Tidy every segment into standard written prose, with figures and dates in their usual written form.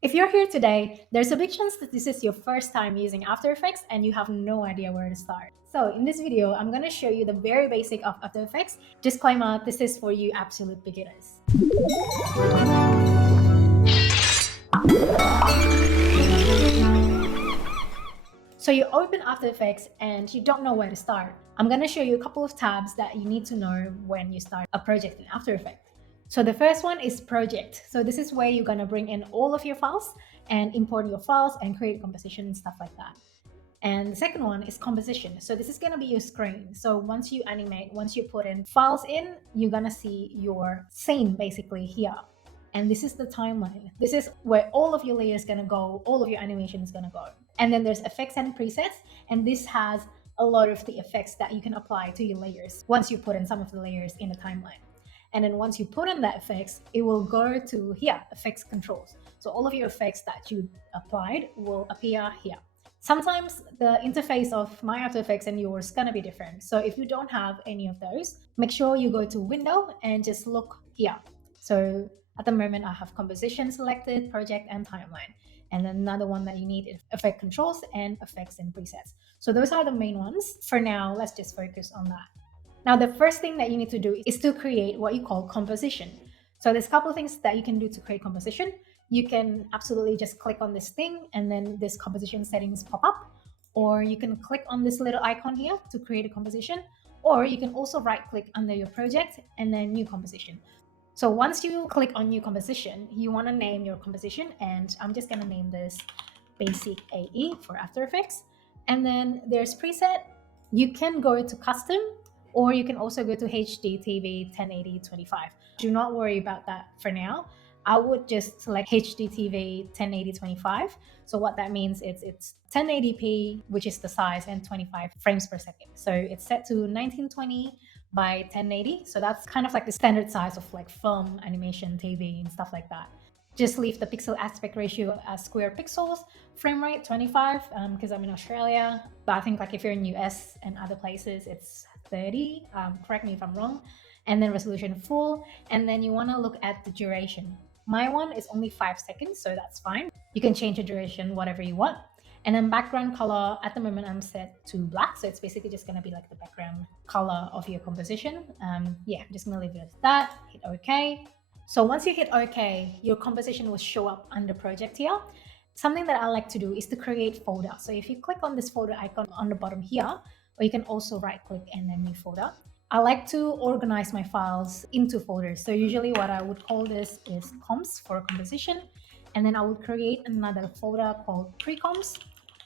If you're here today, there's a big chance that this is your first time using After Effects and you have no idea where to start. So in this video, I'm going to show you the very basic of After Effects. Disclaimer, this is for you absolute beginners. So you open After Effects and you don't know where to start. I'm going to show you a couple of tabs that you need to know when you start a project in After Effects. So the first one is project. So this is where you're going to bring in all of your files and import your files and create composition and stuff like that. And the second one is composition. So this is going to be your screen. So once you animate, once you put in files in, you're going to see your scene basically here. And this is the timeline. This is where all of your layers going to go, all of your animation is going to go. And then there's effects and presets. And this has a lot of the effects that you can apply to your layers once you put in some of the layers in the timeline. And then once you put in the effects, it will go to here, effects controls. So all of your effects that you applied will appear here. Sometimes the interface of my After Effects and yours is gonna be different. So if you don't have any of those, make sure you go to Window and just look here. So at the moment, I have composition selected, project, and timeline. And then another one that you need is effect controls and effects and presets. So those are the main ones. For now, let's just focus on that. Now, the first thing that you need to do is to create what you call composition. So there's a couple of things that you can do to create composition. You can absolutely just click on this thing and then this composition settings pop up, or you can click on this little icon here to create a composition, or you can also right click under your project and then new composition. So once you click on new composition, you want to name your composition, and I'm just going to name this basic AE for After Effects. And then there's preset. You can go to custom, or you can also go to HDTV 1080-25. Do not worry about that for now. I would just select HDTV 1080-25. So what that means is it's 1080p, which is the size, and 25 frames per second. So it's set to 1920 by 1080. So that's kind of like the standard size of like film, animation, TV, and stuff like that. Just leave the pixel aspect ratio as square pixels, frame rate 25, because I'm in Australia. But I think like if you're in US and other places, it's 30. Correct me if I'm wrong. And then resolution full. And then you want to look at the duration. My one is only 5 seconds, so that's fine. You can change the duration whatever you want. And then background color, at the moment I'm set to black, so it's basically just going to be like the background color of your composition. Yeah, I'm just going to leave it as that. Hit OK. So once you hit OK, your composition will show up under project here. Something that I like to do is to create folder. So if you click on this folder icon on the bottom here, or you can also right click and then new folder. I like to organize my files into folders. So usually what I would call this is comps for composition. And then I will create another folder called pre-comps,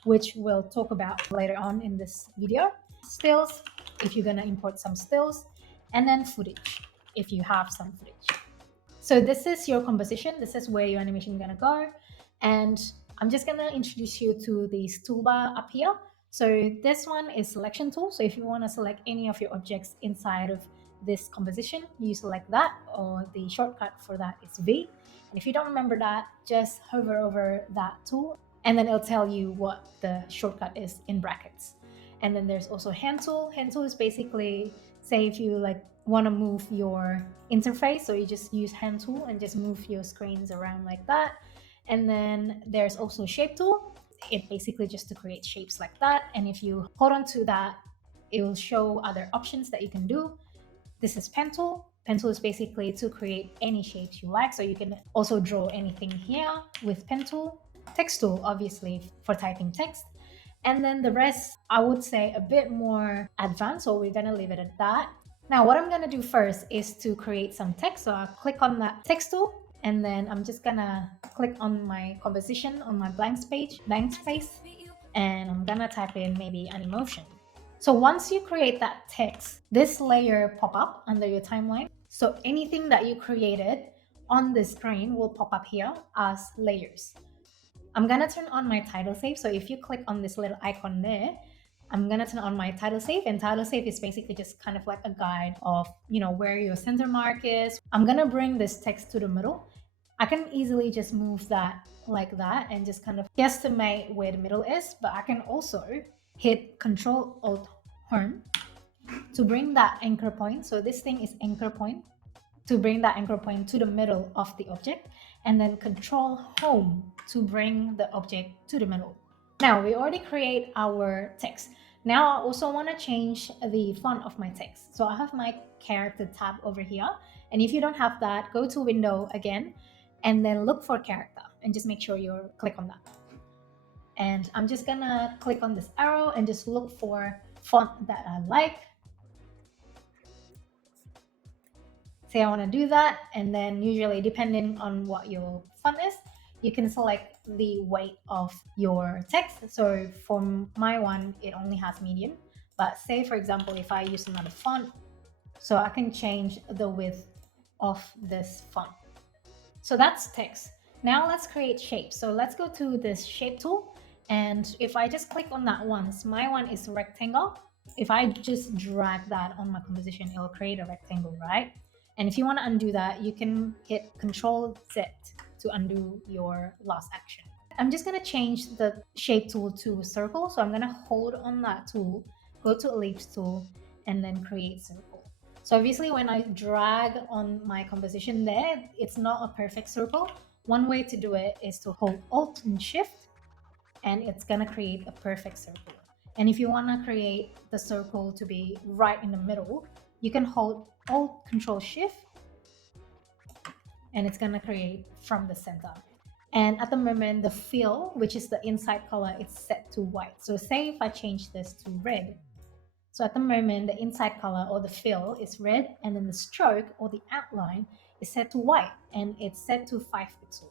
which we'll talk about later on in this video. Stills, if you're gonna import some stills, and then footage, if you have some footage. So this is your composition. This is where your animation is gonna go. And I'm just gonna introduce you to this toolbar up here. So this one is selection tool. So if you wanna select any of your objects inside of this composition, you select that, or the shortcut for that is V. And if you don't remember that, just hover over that tool and then it'll tell you what the shortcut is in brackets. And then there's also hand tool. Hand tool is basically, say if you like want to move your interface, so you just use hand tool and just move your screens around like that. And then there's also shape tool. It basically just to create shapes like that. And if you hold on to that, it will show other options that you can do. This is pen tool. Pen tool is basically to create any shapes you like. So you can also draw anything here with pen tool. Text tool, obviously, for typing text. And then the rest, I would say a bit more advanced, so we're gonna leave it at that. Now, what I'm gonna do first is to create some text. So I'll click on that text tool, and then I'm just gonna click on my composition on my blank space, and I'm gonna type in maybe Animotion. So once you create that text, this layer pop up under your timeline. So anything that you created on the screen will pop up here as layers. I'm gonna turn on my title save. So if you click on this little icon there, I'm gonna turn on my title save, and title save is basically just kind of like a guide of, where your center mark is. I'm gonna bring this text to the middle. I can easily just move that like that and just kind of guesstimate where the middle is, but I can also hit Control Alt Home to bring that anchor point. So this thing is anchor point, to bring that anchor point to the middle of the object. and then control home to bring the object to the middle. Now we already create our text. Now I also want to change the font of my text. So I have my character tab over here. And if you don't have that, go to window again and then look for character and just make sure you click on that. And I'm just gonna click on this arrow and just look for font that I like. Say I want to do that, and then usually depending on what your font is, you can select the weight of your text. So for my one, it only has medium, but say for example, if I use another font, so I can change the width of this font. So that's text. Now let's create shapes. So let's go to this shape tool. And if I just click on that once, my one is rectangle. If I just drag that on my composition, it will create a rectangle, right? And if you want to undo that, you can hit Control Z to undo your last action. I'm just going to change the shape tool to circle. So I'm going to hold on that tool, go to ellipse tool, and then create circle. So obviously when I drag on my composition there, it's not a perfect circle. One way to do it is to hold Alt and Shift, and it's gonna create a perfect circle. And if you wanna create the circle to be right in the middle, you can hold Alt Control Shift, and it's gonna create from the center. And at the moment, the fill, which is the inside color, it's set to white. So say if I change this to red, so at the moment, the inside color or the fill is red, and then the stroke or the outline is set to white, and it's set to 5 pixels.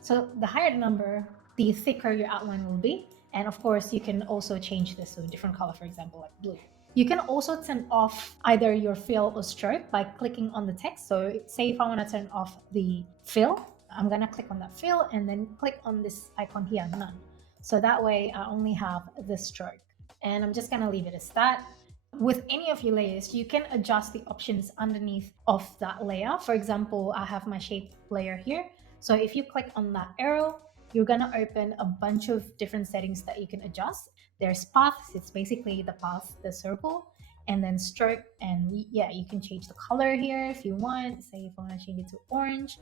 So the higher the number, the thicker your outline will be. And of course, you can also change this to a different color, for example, like blue. You can also turn off either your fill or stroke by clicking on the text. So say if I want to turn off the fill, I'm going to click on that fill and then click on this icon here, none. So that way I only have the stroke. And I'm just going to leave it as that. With any of your layers, you can adjust the options underneath of that layer. For example, I have my shape layer here. So if you click on that arrow, you're gonna open a bunch of different settings that you can adjust. There's paths, it's basically the path, the circle, and then stroke, and yeah, you can change the color here if you want. Say if I want to change it to orange,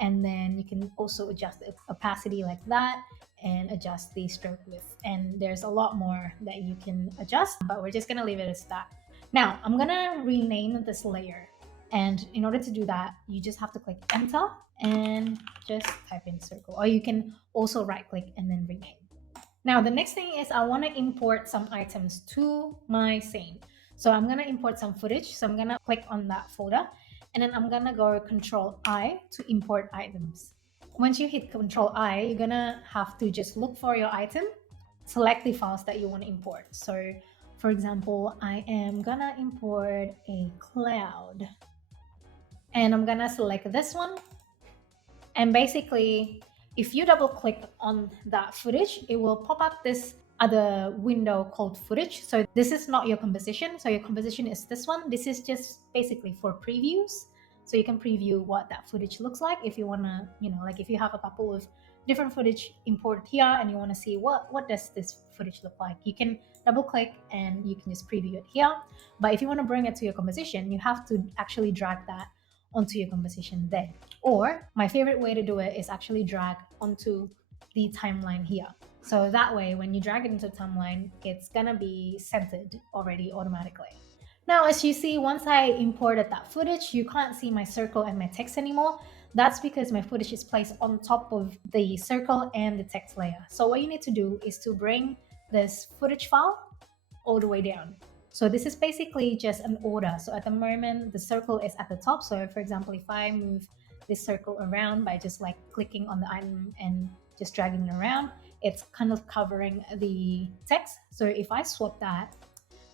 and then you can also adjust the opacity like that and adjust the stroke width. And there's a lot more that you can adjust, but we're just gonna leave it as that. Now I'm gonna rename this layer, and in order to do that, you just have to click enter and just type in circle, or you can also right click and then rename. Now the next thing is I want to import some items to my scene. So I'm going to import some footage. So I'm going to click on that folder, and then I'm going to go Control I to import items. Once you hit Control I, you're going to have to just look for your item, select the files that you want to import. So for example, I am going to import a cloud, and I'm going to select this one. And basically, if you double click on that footage, it will pop up this other window called footage. So this is not your composition. So your composition is this one. This is just basically for previews. So you can preview what that footage looks like if you want to, like if you have a couple of different footage imported here and you want to see what does this footage look like, you can double click and you can just preview it here. But if you want to bring it to your composition, you have to actually drag that onto your composition then. Or my favorite way to do it is actually drag onto the timeline here. So that way, when you drag it into the timeline, it's gonna be centered already automatically. Now, as you see, once I imported that footage, you can't see my circle and my text anymore. That's because my footage is placed on top of the circle and the text layer. So what you need to do is to bring this footage file all the way down. So this is basically just an order. So at the moment, the circle is at the top. So for example, if I move this circle around by just like clicking on the item and just dragging it around, it's kind of covering the text. So if I swap that,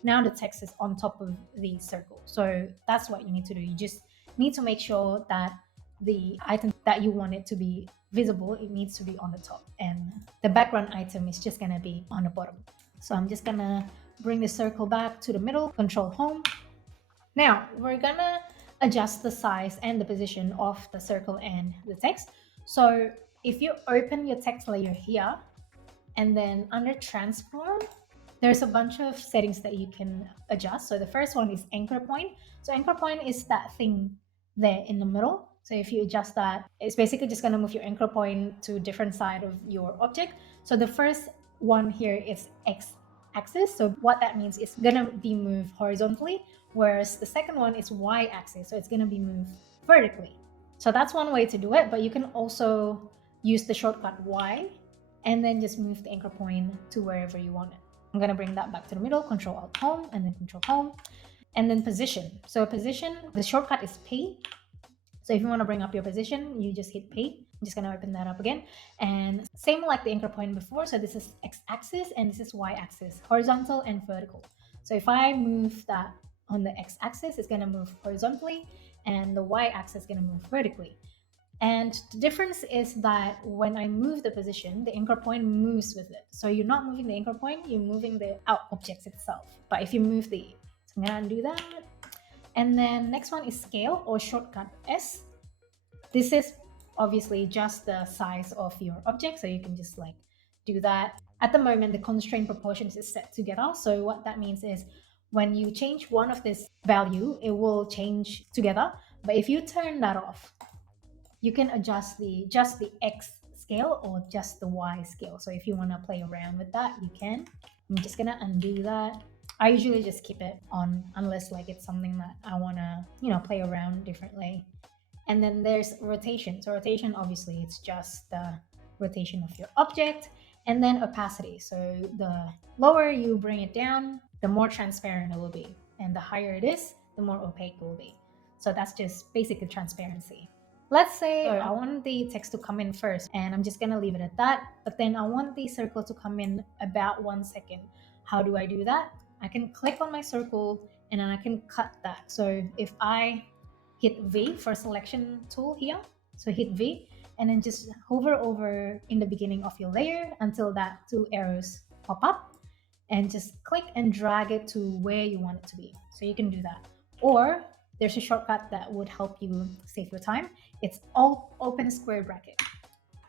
now the text is on top of the circle. So that's what you need to do. You just need to make sure that the item that you want it to be visible, it needs to be on the top, and the background item is just gonna be on the bottom. So I'm just gonna bring the circle back to the middle, Control Home. Now we're gonna adjust the size and the position of the circle and the text. So if you open your text layer here, and then under transform, there's a bunch of settings that you can adjust. So the first one is anchor point. So anchor point is that thing there in the middle. So if you adjust that, it's basically just going to move your anchor point to a different side of your object. So the first one here is X axis. So what that means is going to be moved horizontally, whereas the second one is Y axis. So it's going to be moved vertically. So that's one way to do it, but you can also use the shortcut Y and then just move the anchor point to wherever you want it. I'm going to bring that back to the middle, Control Alt Home, and then Control Home, and then position. So position, the shortcut is P. So if you want to bring up your position, you just hit P. I'm just going to open that up again. And same like the anchor point before. So this is X axis and this is Y axis, horizontal and vertical. So if I move that on the X axis, it's going to move horizontally, and the Y axis is going to move vertically. And the difference is that when I move the position, the anchor point moves with it. So you're not moving the anchor point, you're moving the object itself. But if you move the, so I'm gonna undo that. And then next one is scale or shortcut S. This is obviously just the size of your object. So you can just like do that. At the moment, the constraint proportions is set together. So what that means is when you change one of this value, it will change together. But if you turn that off, you can adjust just the X scale or just the Y scale. So if you want to play around with that, you can. I'm just gonna undo that. I usually just keep it on unless like it's something that I want to, play around differently. And then there's rotation. So rotation, obviously, it's just the rotation of your object. And then opacity. So the lower you bring it down, the more transparent it will be. And the higher it is, the more opaque it will be. So that's just basically transparency. Let's say I want the text to come in first, and I'm just going to leave it at that. But then I want the circle to come in about 1 second. How do I do that? I can click on my circle and then I can cut that. So if I hit V for selection tool here, so hit V and then just hover over in the beginning of your layer until that 2 arrows pop up, and just click and drag it to where you want it to be. So you can do that. Or there's a shortcut that would help you save your time. It's Alt open square bracket.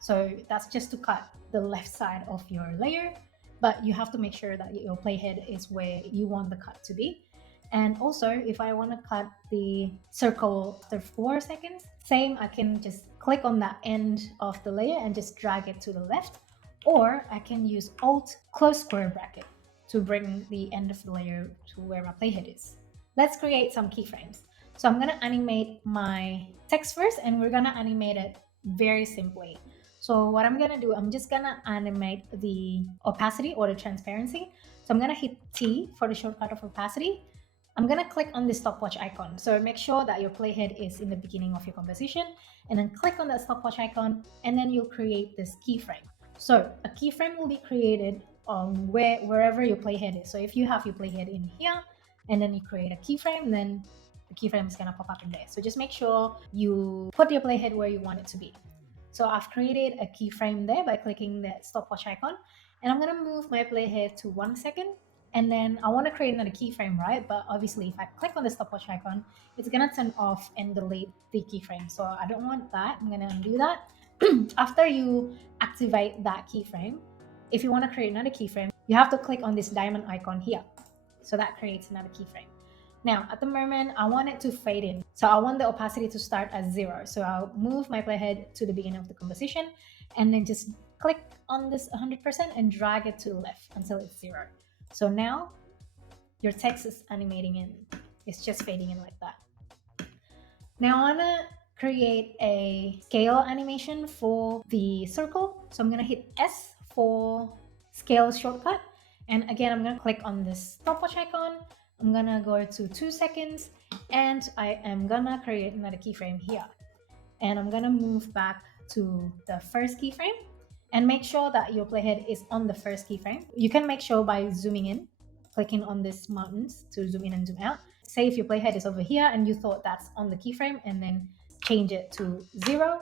So that's just to cut the left side of your layer, but you have to make sure that your playhead is where you want the cut to be. And also, if I want to cut the circle after 4 seconds, same, I can just click on that end of the layer and just drag it to the left. Or I can use Alt close square bracket to bring the end of the layer to where my playhead is. Let's create some keyframes. So I'm going to animate my text first, and we're going to animate it very simply. So what I'm going to do, I'm just going to animate the opacity or the transparency. So I'm going to hit T for the shortcut of opacity. I'm going to click on the stopwatch icon. So make sure that your playhead is in the beginning of your composition, and then click on that stopwatch icon, and then you'll create this keyframe. So a keyframe will be created wherever your playhead is. So if you have your playhead in here, and then you create a keyframe, then the keyframe is going to pop up in there. So just make sure you put your playhead where you want it to be. So I've created a keyframe there by clicking the stopwatch icon, and I'm going to move my playhead to 1 second. And then I want to create another keyframe, right? But obviously if I click on the stopwatch icon, it's going to turn off and delete the keyframe. So I don't want that. I'm going to undo that. After you activate that keyframe, if you want to create another keyframe, you have to click on this diamond icon here. So that creates another keyframe. Now, at the moment, I want it to fade in. So I want the opacity to start at 0. So I'll move my playhead to the beginning of the composition and then just click on this 100% and drag it to the left until it's 0. So now your text is animating in. It's just fading in like that. Now I want to create a scale animation for the circle. So I'm going to hit S for scale shortcut. And again, I'm going to click on this stopwatch icon. I'm going to go to 2 seconds, and I am going to create another keyframe here. And I'm going to move back to the first keyframe and make sure that your playhead is on the first keyframe. You can make sure by zooming in, clicking on these mountains to zoom in and zoom out. Say if your playhead is over here and you thought that's on the keyframe, and then change it to 0.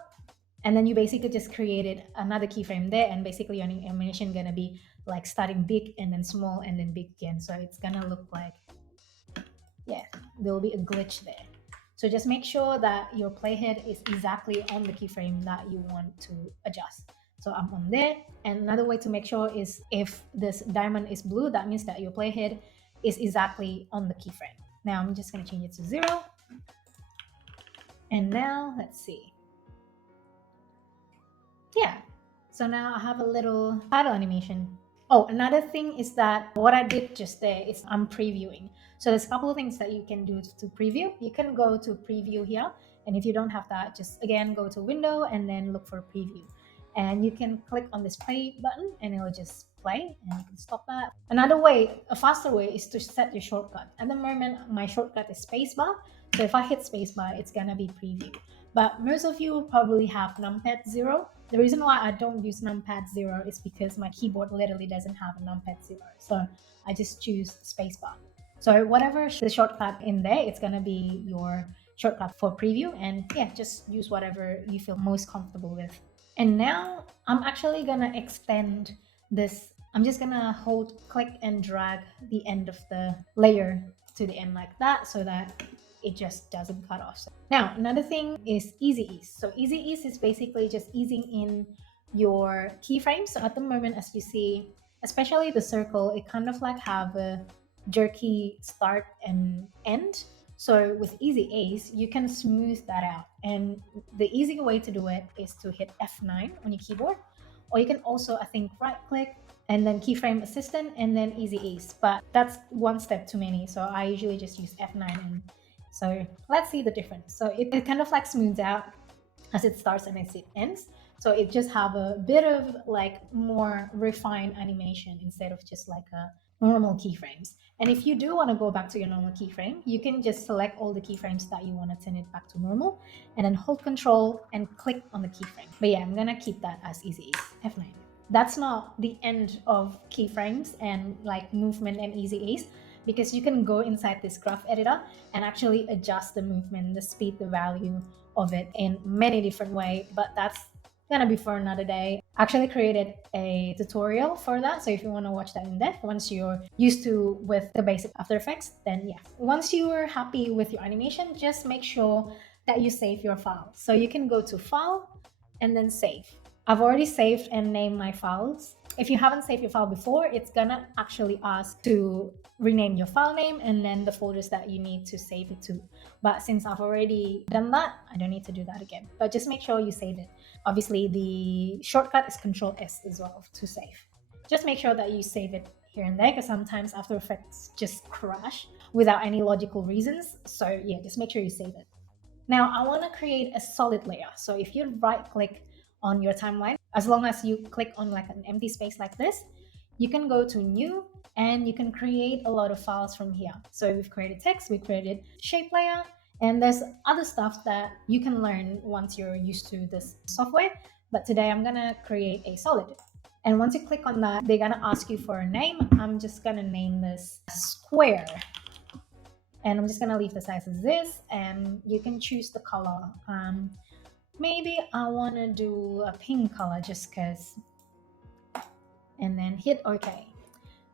And then you basically just created another keyframe there, and basically your animation gonna be like starting big and then small and then big again. So it's gonna look like, yeah, there will be a glitch there. So just make sure that your playhead is exactly on the keyframe that you want to adjust. So I'm on there. And another way to make sure is if this diamond is blue, that means that your playhead is exactly on the keyframe. Now I'm just gonna change it to 0. And now let's see. Yeah. So now I have a little title animation. Oh, another thing is that what I did just there is I'm previewing. So there's a couple of things that you can do to preview. You can go to preview here. And if you don't have that, just again, go to window and then look for preview. And you can click on this play button and it will just play and you can stop that. Another way, a faster way is to set your shortcut. At the moment, my shortcut is spacebar. So if I hit spacebar, it's gonna be preview. But most of you probably have numpad 0. The reason why I don't use numpad 0 is because my keyboard literally doesn't have a numpad 0. So I just choose spacebar. So whatever the shortcut in there, it's gonna be your shortcut for preview. And yeah, just use whatever you feel most comfortable with. And now I'm actually gonna extend this. I'm just gonna hold, click and drag the end of the layer to the end like that so that it just doesn't cut off. Now, another thing is easy ease. So easy ease is basically just easing in your keyframes. So at the moment, as you see, especially the circle, it kind of like have a jerky start and end. So with easy ease, you can smooth that out. And the easy way to do it is to hit F9 on your keyboard. Or you can also, I think, right click and then keyframe assistant and then easy ease. But that's one step too many. So I usually just use F9 and so let's see the difference. So it kind of like smooths out as it starts and as it ends. So it just have a bit of like more refined animation instead of just like a normal keyframes. And if you do want to go back to your normal keyframe, you can just select all the keyframes that you want to turn it back to normal and then hold control and click on the keyframe. But yeah, I'm going to keep that as easy as F9. That's not the end of keyframes and like movement and easy ease, because you can go inside this graph editor and actually adjust the movement, the speed, the value of it in many different ways. But that's gonna be for another day. I actually created a tutorial for that, so if you want to watch that in depth once you're used to with the basic After Effects, then yeah, once you're happy with your animation, just make sure that you save your file. So you can go to file and then save. I've already saved and named my files. If you haven't saved your file before, it's gonna actually ask to rename your file name and then the folders that you need to save it to. But since I've already done that, I don't need to do that again. But just make sure you save it. Obviously, the shortcut is Control S as well to save. Just make sure that you save it here and there, because sometimes After Effects just crash without any logical reasons. So yeah, just make sure you save it. Now I want to create a solid layer. So if you right click on your timeline, as long as you click on like an empty space like this, you can go to new and you can create a lot of files from here. So we've created text, we created shape layer, and there's other stuff that you can learn once you're used to this software. But today I'm gonna create a solid. And once you click on that, they're gonna ask you for a name. I'm just gonna name this square. And I'm just gonna leave the size as this, and you can choose the color. Maybe I wanna do a pink color just cause, and then hit OK.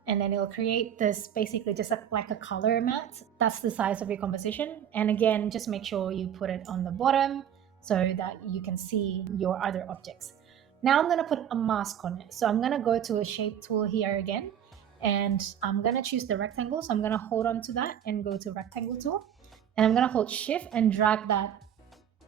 And then it'll create this basically just like a color mat. That's the size of your composition. And again, just make sure you put it on the bottom so that you can see your other objects. Now I'm gonna put a mask on it. So I'm gonna go to a shape tool here again, and I'm gonna choose the rectangle. So I'm gonna hold on to that and go to rectangle tool. And I'm gonna hold shift and drag that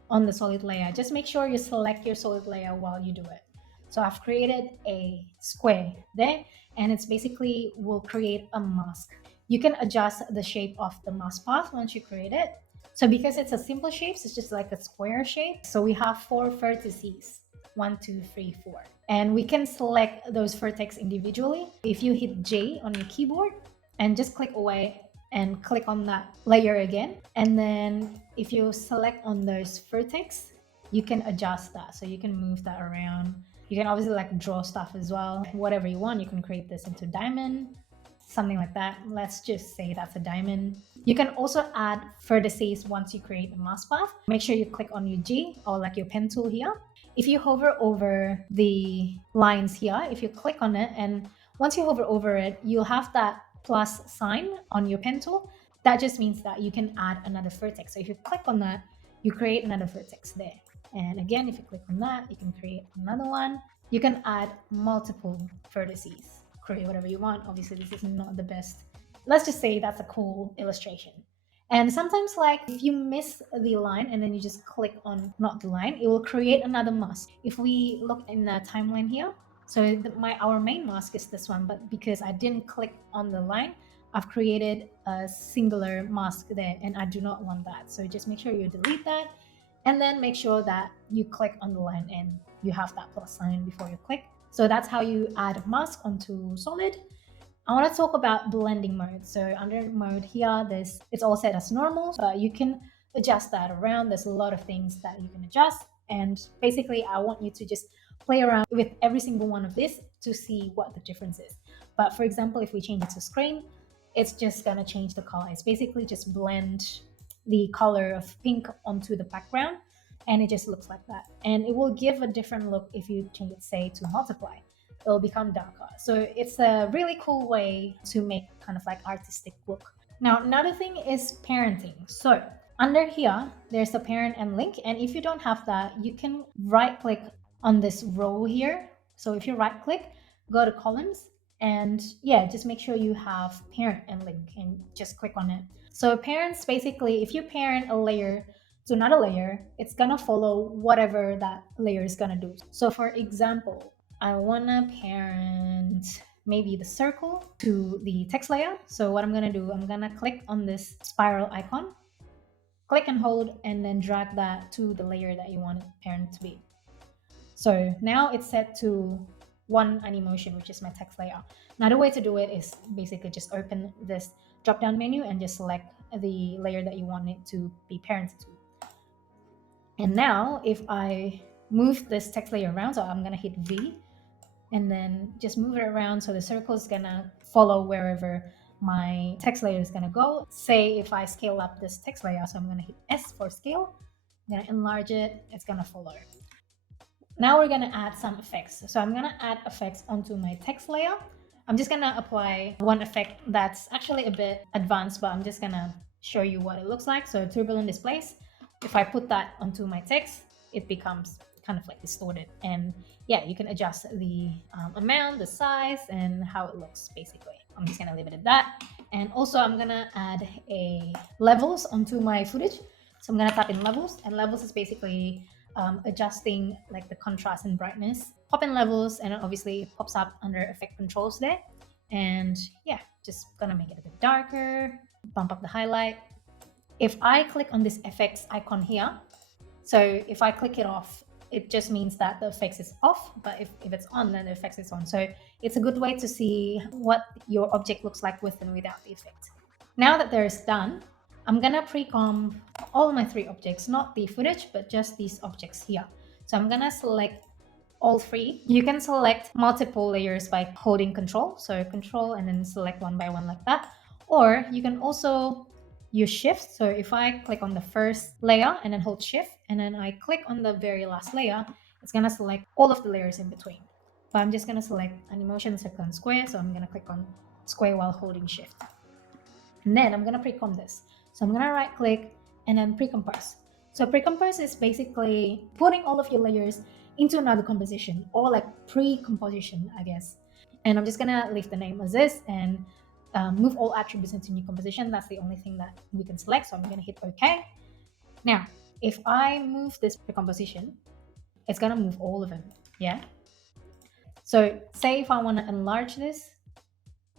on the solid layer. Just make sure you select your solid layer while you do it. So I've created a square there, and it's basically will create a mask. You can adjust the shape of the mask path once you create it. So because it's a simple shape, it's just like a square shape. So we have 4 vertices, 1, 2, 3, 4. And we can select those vertex individually. If you hit J on your keyboard and just click away and click on that layer again. And then if you select on those vertex, you can adjust that. So you can move that around. You can obviously like draw stuff as well. Whatever you want, you can create this into diamond, something like that. Let's just say that's a diamond. You can also add vertices once you create a mask path. Make sure you click on your G or like your pen tool here. If you hover over the lines here, if you click on it, and once you hover over it, you'll have that plus sign on your pen tool. That just means that you can add another vertex. So if you click on that, you create another vertex there. And again, if you click on that, you can create another one. You can add multiple vertices, create whatever you want. Obviously, this is not the best. Let's just say that's a cool illustration. And sometimes, like if you miss the line and then you just click on not the line, it will create another mask. If we look in the timeline here, so our main mask is this one, but because I didn't click on the line, I've created a singular mask there, and I do not want that. So just make sure you delete that, and then make sure that you click on the line and you have that plus sign before you click. So that's how you add a mask onto Solid. I want to talk about blending mode. So under mode here, it's all set as normal, but you can adjust that around. There's a lot of things that you can adjust. And basically, I want you to just play around with every single one of this to see what the difference is. But for example, if we change it to screen, it's just gonna change the color. It's basically just blend the color of pink onto the background, and it just looks like that. And it will give a different look if you change it, say, to multiply. It'll become darker. So it's a really cool way to make kind of like artistic look. Now, another thing is parenting. So under here, there's a parent and link. And if you don't have that, you can right click on this row here. So if you right click, go to columns, and yeah, just make sure you have parent and link and just click on it. So parents, basically, if you parent a layer to another layer, it's gonna follow whatever that layer is gonna do. So for example, I wanna parent maybe the circle to the text layer. So what I'm gonna do, I'm gonna click on this spiral icon, click and hold, and then drag that to the layer that you want parent to be. So now it's set to one Animotion, which is my text layer. Another way to do it is basically just open this drop down menu and just select the layer that you want it to be parented to. And now if I move this text layer around, so I'm gonna hit V and then just move it around so the circle is gonna follow wherever my text layer is gonna go. Say if I scale up this text layer, so I'm gonna hit S for scale, I'm gonna enlarge it, it's gonna follow. Now we're gonna add some effects. So I'm gonna add effects onto my text layer. I'm just gonna apply one effect that's actually a bit advanced, but I'm just gonna show you what it looks like. So turbulent displays, if I put that onto my text, it becomes kind of like distorted. And yeah, you can adjust the amount, the size, and how it looks basically. I'm just gonna leave it at that. And also I'm gonna add a levels onto my footage. So I'm gonna tap in levels, and levels is basically adjusting like the contrast and brightness. Pop in levels, and obviously it pops up under effect controls there. And yeah, just gonna make it a bit darker, bump up the highlight. If I click on this effects icon here, so if I click it off, it just means that the effects is off, but if it's on, then the effects is on. So it's a good way to see what your object looks like with and without the effect. Now that there's done, I'm gonna pre-comp all my three objects, not the footage, but just these objects here. So I'm gonna select all three. You can select multiple layers by holding control. So control and then select one by one like that. Or you can also use shift. So if I click on the first layer and then hold shift, and then I click on the very last layer, it's gonna select all of the layers in between. But I'm just gonna select Animotion, circle, and square. So I'm gonna click on square while holding shift. And then I'm gonna pre-comp this. So I'm gonna right click and then pre-compress. So pre-compress is basically putting all of your layers into another composition, or like pre-composition, I guess. And I'm just gonna leave the name as this and move all attributes into new composition. That's the only thing that we can select. So I'm gonna hit OK. Now, if I move this pre-composition, it's gonna move all of them, yeah? So say if I wanna enlarge this,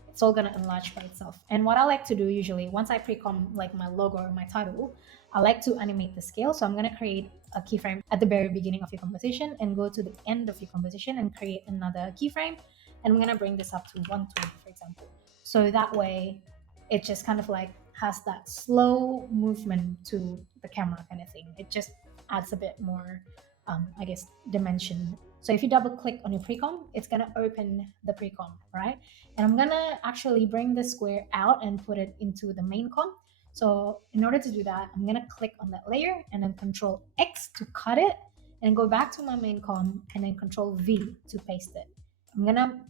it's all gonna enlarge by itself. And what I like to do usually, once I pre-comp like my logo or my title, I like to animate the scale. So I'm gonna create a keyframe at the very beginning of your composition and go to the end of your composition and create another keyframe. And I'm gonna bring this up to 120, for example. So that way, it just kind of like has that slow movement to the camera kind of thing. It just adds a bit more, I guess, dimension. So if you double click on your pre-comp, it's gonna open the pre-comp, right? And I'm gonna actually bring the square out and put it into the main comp. So in order to do that, I'm gonna click on that layer and then Control X to cut it, and go back to my main comp and then Control V to paste it. I'm gonna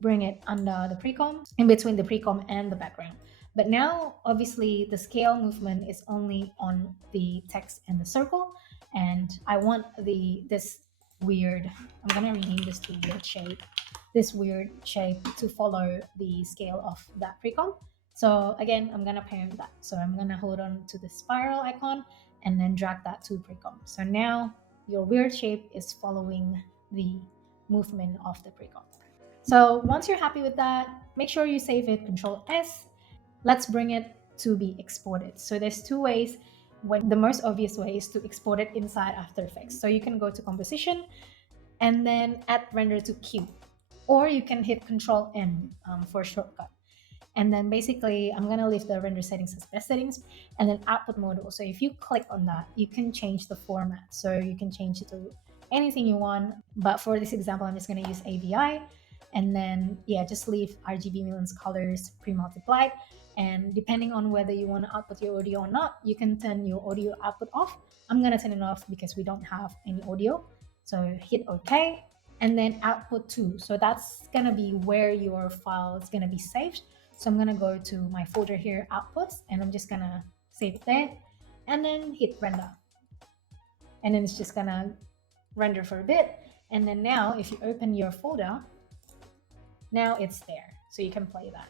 bring it under the pre-comp, in between the pre-comp and the background. But now, obviously, the scale movement is only on the text and the circle, and I want this weird, I'm gonna rename this to weird shape, this weird shape to follow the scale of that pre-comp. So again, I'm gonna parent that. So I'm gonna hold on to the spiral icon and then drag that to precomp. So now your weird shape is following the movement of the precomp. So once you're happy with that, make sure you save it, Control S. Let's bring it to be exported. So there's two ways. When the most obvious way is to export it inside After Effects. So you can go to composition and then add render to queue, or you can hit Control N for shortcut. And then basically, I'm gonna leave the render settings as best settings, and then output modal. So if you click on that, you can change the format. So you can change it to anything you want. But for this example, I'm just gonna use AVI, and then yeah, just leave RGB millions colors pre-multiplied. And depending on whether you want to output your audio or not, you can turn your audio output off. I'm gonna turn it off because we don't have any audio. So hit OK, and then output to. So that's gonna be where your file is gonna be saved. So I'm gonna go to my folder here, outputs, and I'm just gonna save it there and then hit render. And then it's just gonna render for a bit. And then now if you open your folder, now it's there. So you can play that.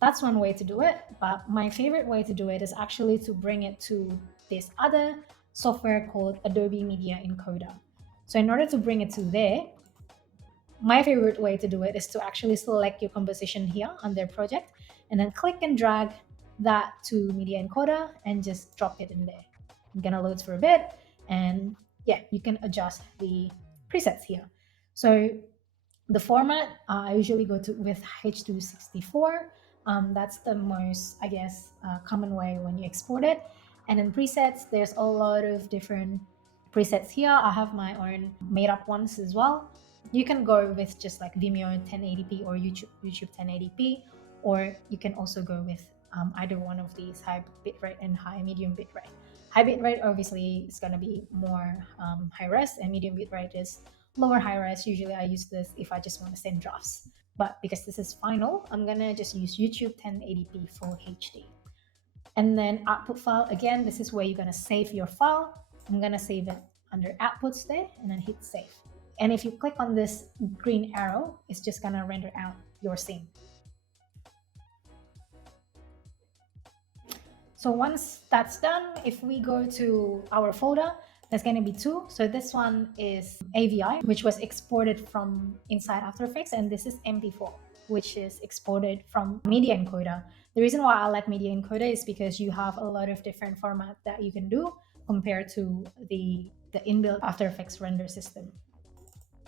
That's one way to do it. But my favorite way to do it is actually to bring it to this other software called Adobe Media Encoder. So in order to bring it to there, my favorite way to do it is to actually select your composition here under project and then click and drag that to media encoder and just drop it in there. I'm gonna load for a bit, and yeah, you can adjust the presets here. So the format I usually go to with H264. That's the most, I guess, common way when you export it. And then presets, there's a lot of different presets here. I have my own made up ones as well. You can go with just like Vimeo 1080p or YouTube 1080p, or you can also go with either one of these, high bitrate and high medium bitrate. High bitrate obviously is going to be more high res, and medium bitrate is lower high res. Usually I use this if I just want to send drafts, but because this is final, I'm gonna just use YouTube 1080p full HD. And then output file, again, this is where you're gonna save your file. I'm gonna save it under outputs there and then hit save. And if you click on this green arrow, it's just gonna render out your scene. So once that's done, if we go to our folder, there's going to be two. So this one is AVI, which was exported from inside After Effects, and this is MP4, which is exported from Media Encoder. The reason why I like Media Encoder is because you have a lot of different formats that you can do compared to the inbuilt After Effects render system.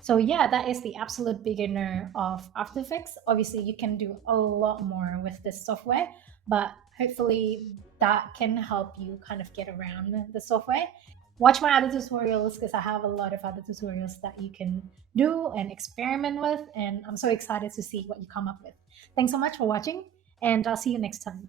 So yeah, that is the absolute beginner of After Effects. Obviously, you can do a lot more with this software, but hopefully that can help you kind of get around the software. Watch my other tutorials because I have a lot of other tutorials that you can do and experiment with, and I'm so excited to see what you come up with. Thanks so much for watching, and I'll see you next time.